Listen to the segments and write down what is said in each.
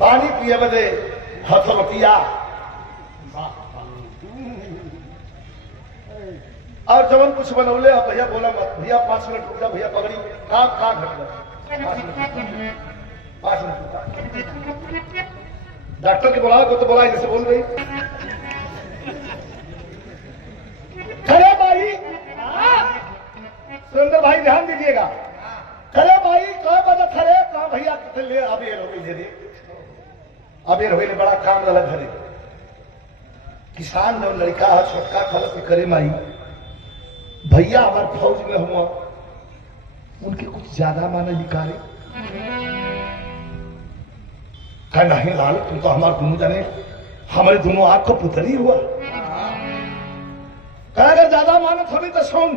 पानी पिए बदे हथवटिया और जवन कुछ बनौले भैया बोला मत भैया 5 मिनट रुक जा भैया पगड़ी का घट गया 5 मिनट डॉक्टर के बुलाओ को तो बुला जैसे बोल रही खरे भाई सुरेंद्र भाई ध्यान दीजिएगा खरे भाई कहा बता खरे कहा भैया ले अबेर हो गई दे अबेर हो बड़ा काम रहा घरे किसान जो लड़का है छोटका खल के करे माई भैया हमारे फौज में हुआ उनके कुछ ज्यादा माने लिकारे कहा नहीं लाल तुम तो हमारे दोनों जाने हमारे दोनों आंख को पुतली हुआ कहा अगर ज्यादा मानत हमें तो सुन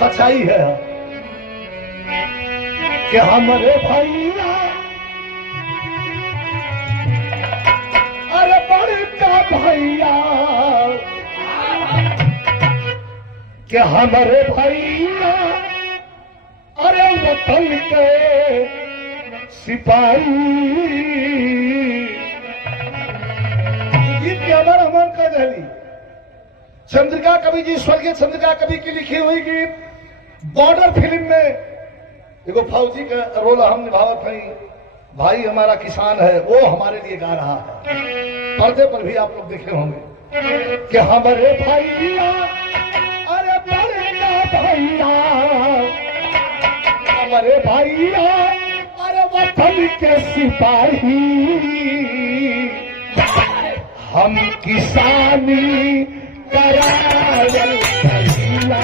सच्चाई है कि हमारे भैया अरे बड़े का भैया कि हमारे भैया अरे वतन के सिपाही गीत के अमर अमन कर रही चंद्रिका कवि जी स्वर्गीय चंद्रिका कवि की लिखी हुई गीत बॉर्डर फिल्म में देखो फौजी का रोल हम निभावत हैं भाई हमारा किसान है वो हमारे लिए गा रहा है पर्दे पर भी आप लोग देखे होंगे कि हमारे भैया अरे बड़े भैया हमारे भैया अरे वतन के सिपाही हम किसानी करावल भैया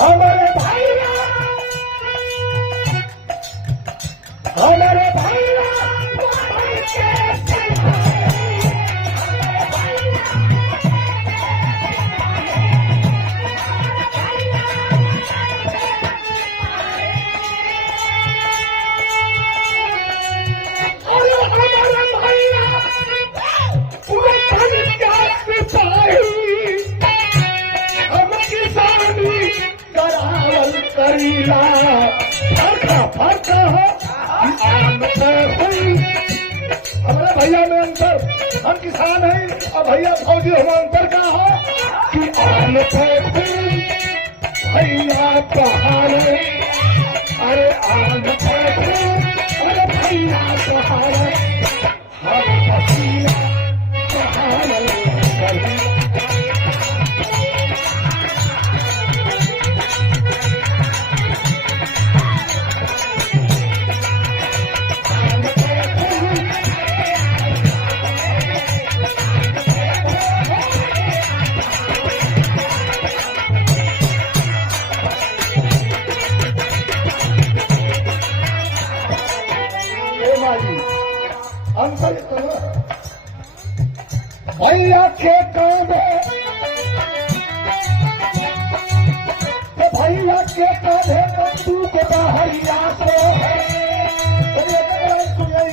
हमारे भैया में अंतर हम किसान हैं और भैया फौजी हम अंतर का हो कि आन भैया पहाड़े अरे आन अरे भैया पहाड़े हर पसीना पहाड़ भैया के कांधे तो भैया के कांधे बंदूक बहरिया से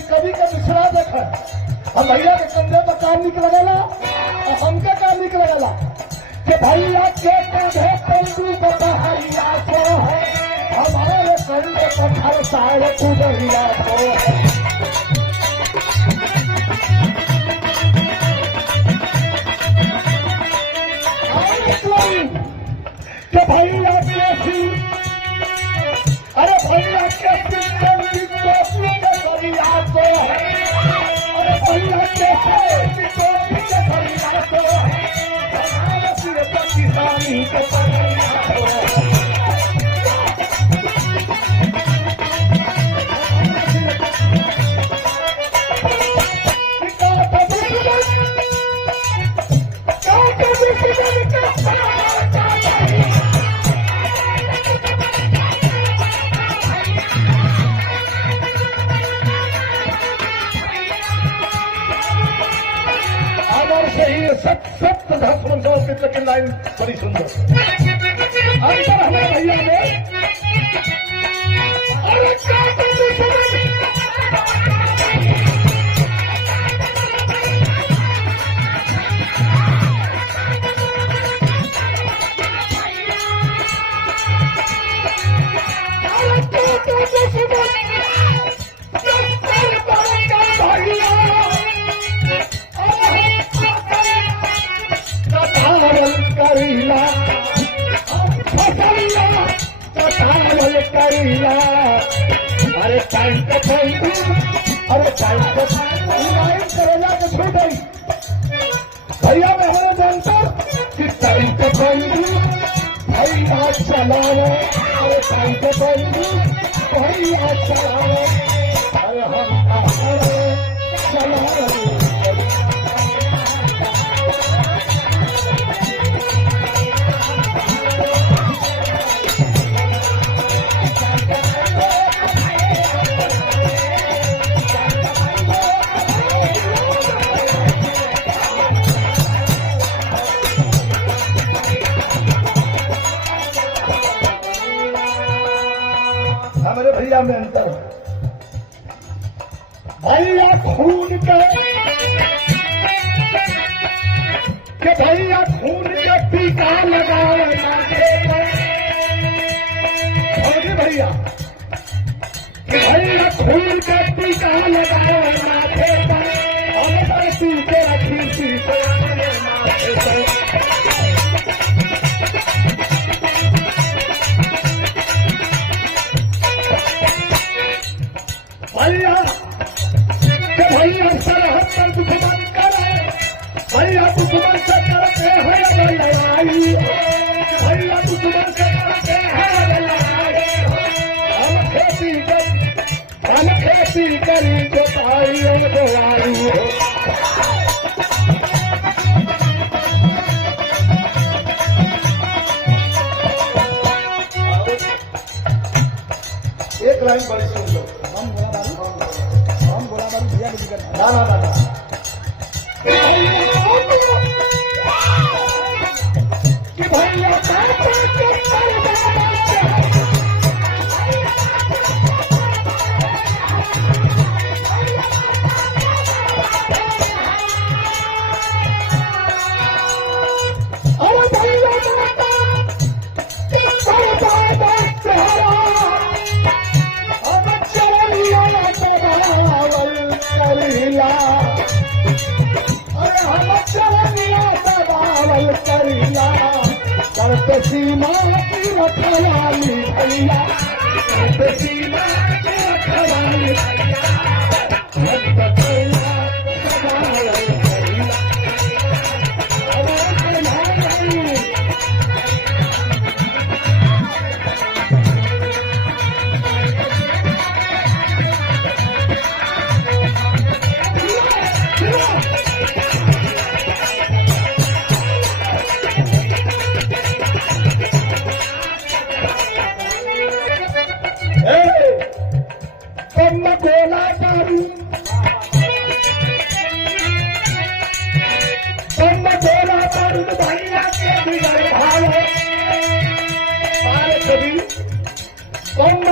कभी का मिश्रा देखा हम भैया के कंधे पर काम निकलेगा और हमके काम निकलेगा कि भैया के कांधे बंदूक बहरिया से है हमारे कंधे पर हर सारे कुबरिया से है कि भैया कैसी अरे भैया कैसी चंदी टोपी के बरिया तो है अरे भैया कैसे टोपी के बरिया तो है हमारे सिर पर किसानी के बरिया तो है सत सत सुमन संस्कृत की लाइन बड़ी सुंदर अंतर हमें भैया में अरे क्या करीला अरे टाइम तो बंधु अरे टाइम तो लाइन करेला के छूट गई भैया मैं हमारा जानता कि टाइम तो बंधु भाई आज चलाओ अरे टाइम तो बंधु भाई आज चलाओ अरे हम चलाओ हमारे भैया में अंतर है भैया खून के भैया खून के टीका लगाओ भैया भैया खून के टीका लगाओ माथे पर हम धरती के रखी सी माथे पर भैया सरहद पर दुश्मन करे भैया दुश्मन से करते हैं लड़ाई भैया दुश्मन से करते हैं लड़ाई हम खेती करी जो भाई हम बोलाई एक लाइन बड़ी सुंदर ना ना ना ना कि भैया सीमा की रखवाली भैया सीमा की रखवाली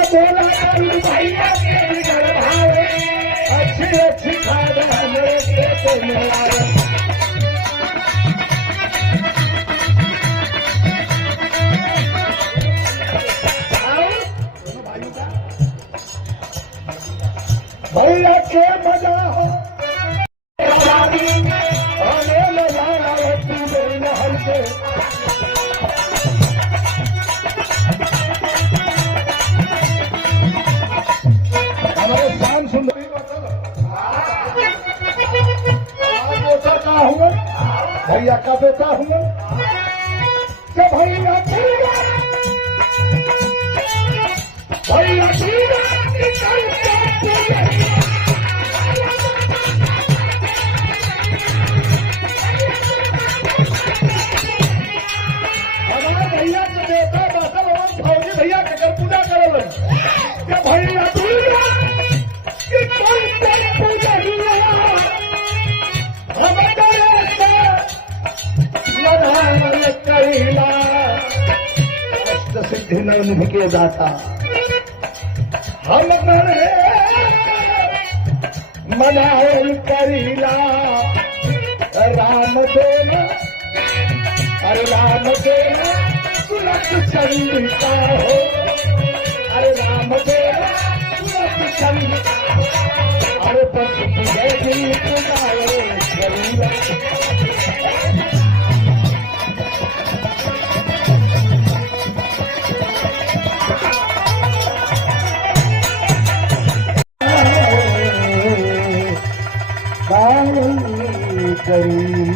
भैया के भावे अच्छी अच्छी खाद मेरे खेत में भैया के मजा हो हमें मजा तू मेरी महल से हमारे शान सुंदरी भैया का बेटा हूँ भैया हमारे भैया के बेटा बासा भौजी भैया के घर पूजा करे भैया नवनिधि के दाता हम मनाओ करीला राम देना अरे राम देना सुलभ चंद्रिका हो अरे राम देना सुलभ चंद्रिका अरे पशु गीत गाए करीला करी